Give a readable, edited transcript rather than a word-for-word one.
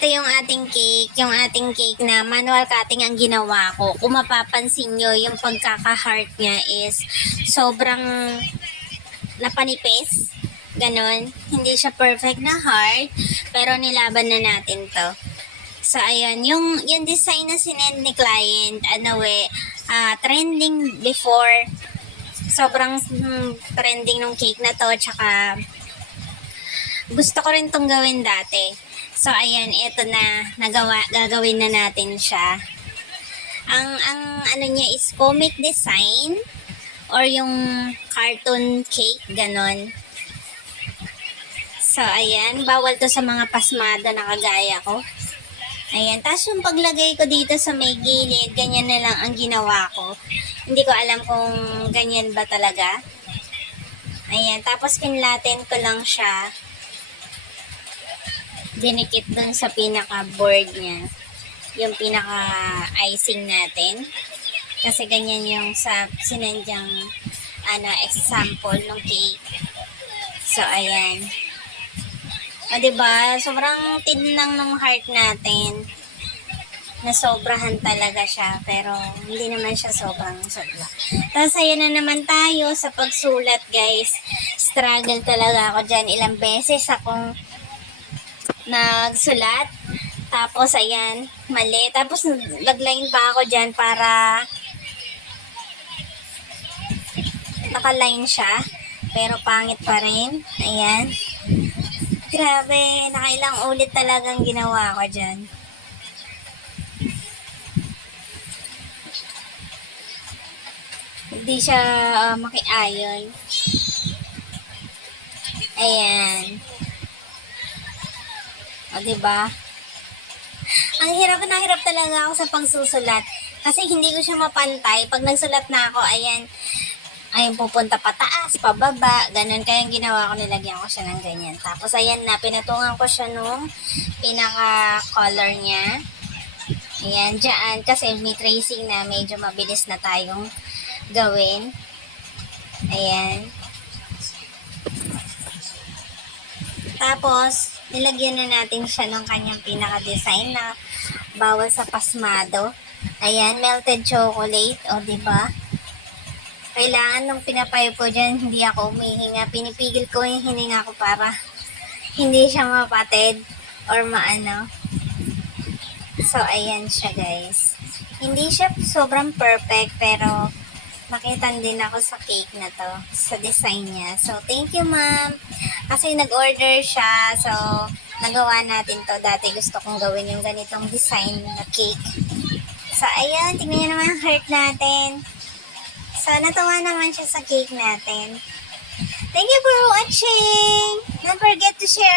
ito yung ating cake. Yung ating cake na manual cutting ang ginawa ko. Kung mapapansin nyo, yung pagkaka-heart niya is sobrang napanipis. Ganon. Hindi siya perfect na heart. Pero nilaban na natin to. So, ayan. Yung design na sinend ni client, trending before. Sobrang trending ng cake na to. Tsaka, gusto ko rin tong gawin dati. So, ayan, ito na, gagawin na natin siya. Ang ano niya is comic design or yung cartoon cake, ganon. So, ayan, bawal to sa mga pasmado na kagaya ko. Ayan, tapos yung paglagay ko dito sa may gilid, ganyan na lang ang ginawa ko. Hindi ko alam kung ganyan ba talaga. Ayan, tapos pinlaten ko lang siya. Dinikit dun sa pinaka-board niya. Yung pinaka-icing natin. Kasi ganyan yung sa sinendyang example ng cake. So, ayan. O, diba? Sobrang tinang ng heart natin. Nasobrahan talaga siya. Pero, hindi naman siya sobrang sobra. Tapos, ayan na naman tayo sa pagsulat, guys. Struggle talaga ako dyan. Ilang beses akong nagsulat. Tapos, ayan, mali. Tapos, nagline pa ako dyan para nakaline siya. Pero, pangit pa rin. Ayan. Grabe. Nakailang ulit talagang ginawa ko dyan. Hindi siya makiayon. Ayan. O, diba? Ang hirap na hirap talaga ako sa pagsusulat. Kasi hindi ko siya mapantay. Pag nagsulat na ako, ayan, pupunta pataas, pababa, ganun. Kaya yung ginawa ko, nilagyan ko siya ng ganyan. Tapos, ayan na, pinatungan ko siya nung pinaka-color niya. Ayan, dyan. Kasi may tracing na medyo mabilis na tayong gawin. Ayan. Tapos, nilagyan na natin siya ng kanyang pinaka-design na bawal sa pasmado. Ayan, melted chocolate. O, diba? Kailangan nung pinapayo ko dyan, hindi ako umihinga. Pinipigil ko yung hininga ko para hindi siya mapatid or maano. So, ayan siya, guys. Hindi siya sobrang perfect, pero nakitan din ako sa cake na to, sa design niya. So, thank you, ma'am. Kasi nag-order siya, so, nagawa natin to. Dati gusto kong gawin yung ganitong design na cake. So, ayan, tingnan nyo naman ang heart natin. So, natuwa naman siya sa cake natin. Thank you for watching! Don't forget to share